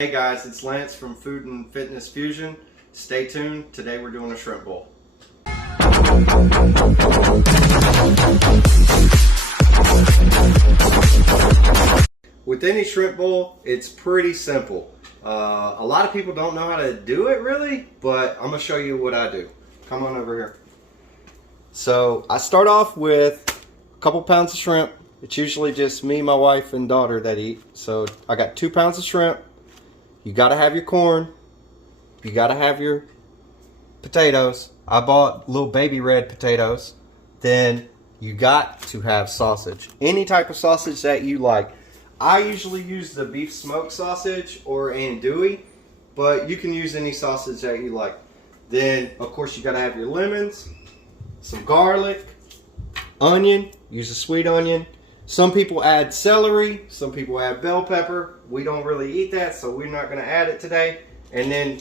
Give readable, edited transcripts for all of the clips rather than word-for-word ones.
Hey guys, it's Lance from Food and Fitness Fusion. Stay tuned. Today we're doing a shrimp bowl. With any shrimp bowl, it's pretty simple. A lot of people don't know how to do it really, but I'm going to show you what I do. Come on over here. So I start off with a couple pounds of shrimp. It's usually just me, my wife, and daughter that eat. So I got 2 pounds of shrimp. You gotta have your corn. You gotta have your potatoes. I bought little baby red potatoes. Then you got to have sausage. Any type of sausage that you like. I usually use the beef smoked sausage or andouille, but you can use any sausage that you like. Then, of course, you gotta have your lemons, some garlic, onion. Use a sweet onion. Some people add celery, some people add bell pepper. We don't really eat that, so we're not going to add it today. And then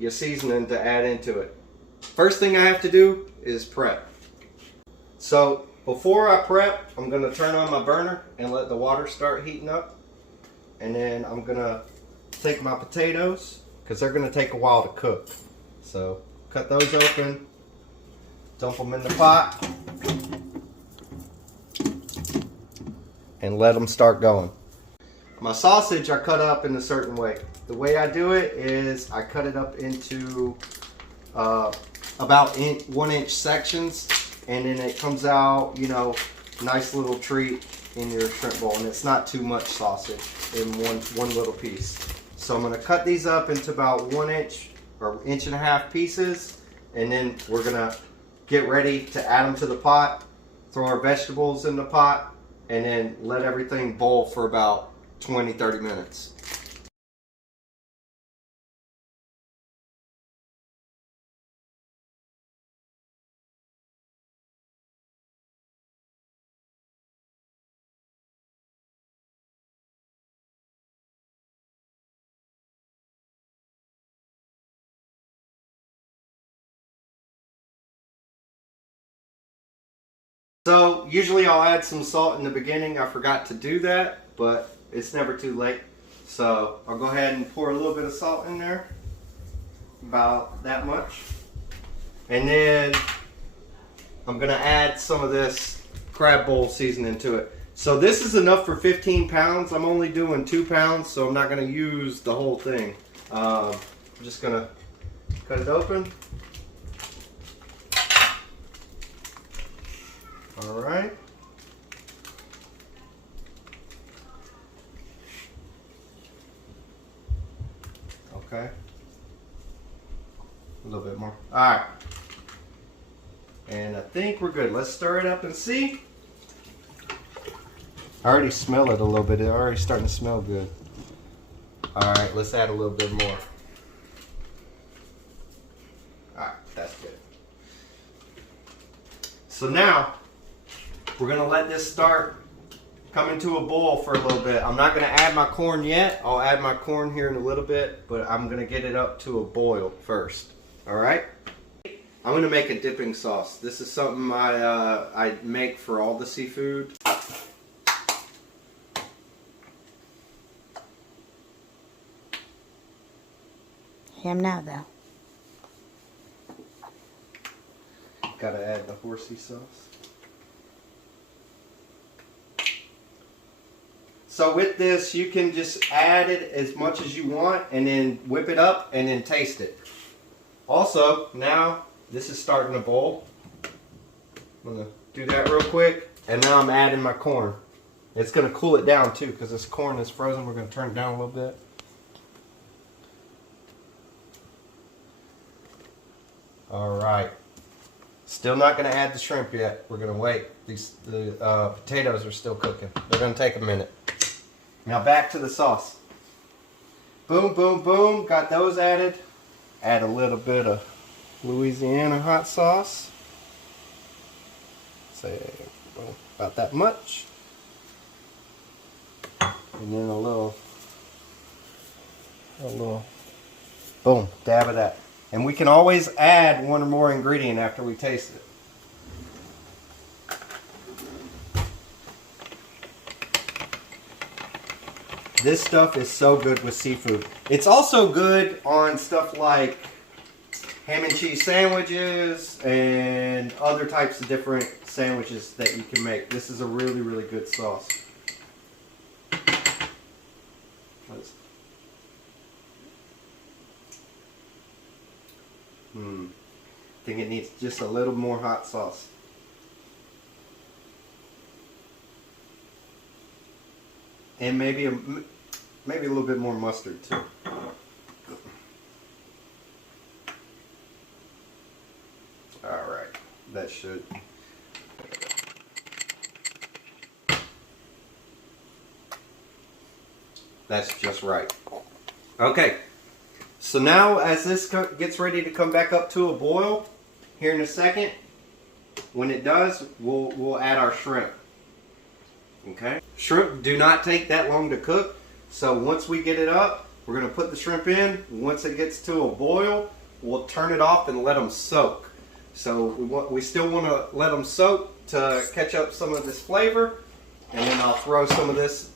your seasoning to add into it. First thing I have to do is prep. So before I prep, I'm going to turn on my burner and let the water start heating up. And then I'm going to take my potatoes, because they're going to take a while to cook. So cut those open, dump them in the pot, and let them start going. My sausage I cut up in a certain way. The way I do it is I cut it up into about 1-inch sections, and then it comes out, you know, nice little treat in your shrimp bowl, and it's not too much sausage in one little piece. So I'm going to cut these up into about 1 inch or 1.5 inch pieces, and then we're going to get ready to add them to the pot, throw our vegetables in the pot, and then let everything boil for about 20-30 minutes. So usually I'll add some salt in the beginning. I forgot to do that, but it's never too late. So I'll go ahead and pour a little bit of salt in there, about that much. And then I'm gonna add some of this crab bowl seasoning to it. So this is enough for 15 pounds. I'm only doing 2 pounds, so I'm not gonna use the whole thing. I'm just gonna cut it open. All right. Okay. A little bit more. All right. And I think we're good. Let's stir it up and see. I already smell it a little bit. It's already starting to smell good. All right, let's add a little bit more. All right, that's good. So now, we're going to let this start coming to a boil for a little bit. I'm not going to add my corn yet. I'll add my corn here in a little bit, but I'm going to get it up to a boil first. All right? I'm going to make a dipping sauce. This is something I make for all the seafood. Him now, though. Got to add the horsey sauce. So with this, you can just add it as much as you want and then whip it up and then taste it. Also, now this is starting to boil. I'm going to do that real quick. And now I'm adding my corn. It's going to cool it down too, because this corn is frozen. We're going to turn it down a little bit. All right. Still not going to add the shrimp yet. We're going to wait. The potatoes are still cooking. They're going to take a minute. Now back to the sauce. Boom, boom, boom. Got those added. Add a little bit of Louisiana hot sauce. Say about that much. And then a little boom, dab of that. And we can always add one or more ingredient after we taste it. This stuff is so good with seafood. It's also good on stuff like ham and cheese sandwiches and other types of different sandwiches that you can make. This is a really, really good sauce. I think it needs just a little more hot sauce. And maybe a little bit more mustard too. All right, that should. That's just right. Okay, so now as this gets ready to come back up to a boil here in a second, when it does, we'll add our shrimp. Okay, shrimp do not take that long to cook, so once we get it up, we're going to put the shrimp in. Once it gets to a boil, we'll turn it off and let them soak. So we still want to let them soak to catch up some of this flavor, and then I'll throw some of this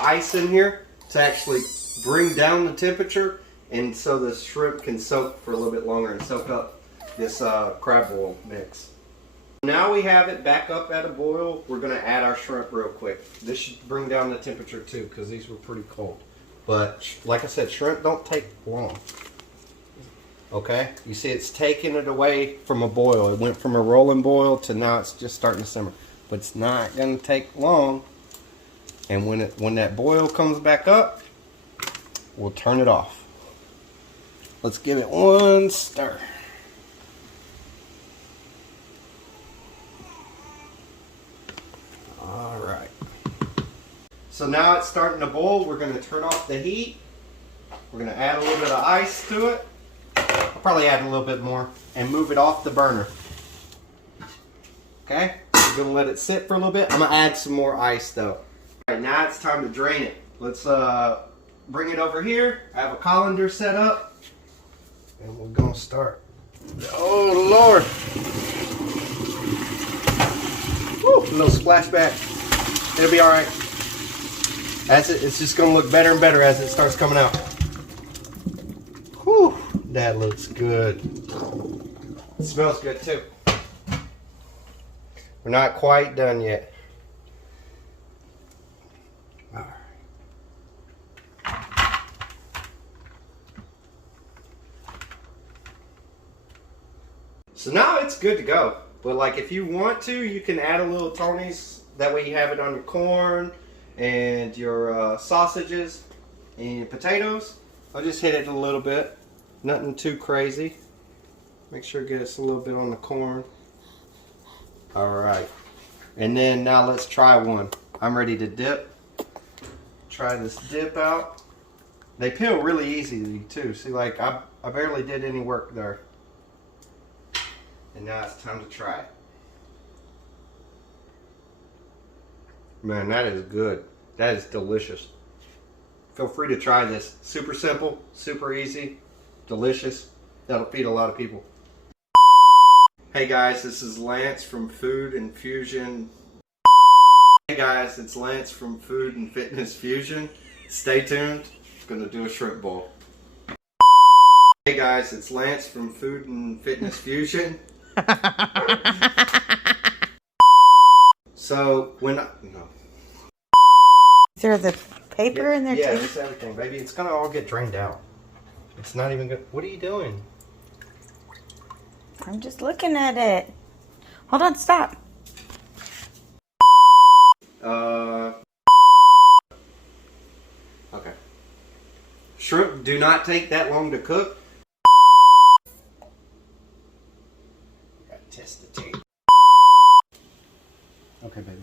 ice in here to actually bring down the temperature, and so the shrimp can soak for a little bit longer and soak up this crab boil mix. Now we have it back up at a boil. We're going to add our shrimp real quick. This should bring down the temperature too, because these were pretty cold. But like I said, shrimp don't take long. Okay, you see it's taking it away from a boil. It went from a rolling boil to now it's just starting to simmer. But it's not going to take long. And when that boil comes back up, we'll turn it off. Let's give it one stir. All right. So now it's starting to boil. We're going to turn off the heat. We're going to add a little bit of ice to it. I'll probably add a little bit more and move it off the burner. Okay, we're going to let it sit for a little bit. I'm going to add some more ice though. All right, now it's time to drain it. Let's bring it over here. I have a colander set up, and we're going to start. Oh Lord! Woo, a little splashback. It'll be all right. It's just going to look better and better as it starts coming out. Whew, that looks good. It smells good too. We're not quite done yet. All right. So now it's good to go. But like if you want to, you can add a little Tony's. That way you have it on your corn and your sausages and potatoes. I'll just hit it a little bit. Nothing too crazy. Make sure it gets a little bit on the corn. Alright. And then now let's try one. I'm ready to dip. Try this dip out. They peel really easily too. See, like I barely did any work there. And now it's time to try it. Man, that is good. That is delicious. Feel free to try this. Super simple, super easy, delicious. That'll feed a lot of people. Hey guys, this is Lance from Food and Fusion. Hey guys, it's Lance from Food and Fitness Fusion. Stay tuned. I'm gonna do a shrimp bowl. Hey guys, it's Lance from Food and Fitness Fusion. So when no. Is there the paper in there yeah, too? it's everything, baby. It's gonna all get drained out. It's not even good. What are you doing? I'm just looking at it. Hold on, stop. Okay. Shrimp do not take that long to cook. Gotta test the tape. Okay, baby.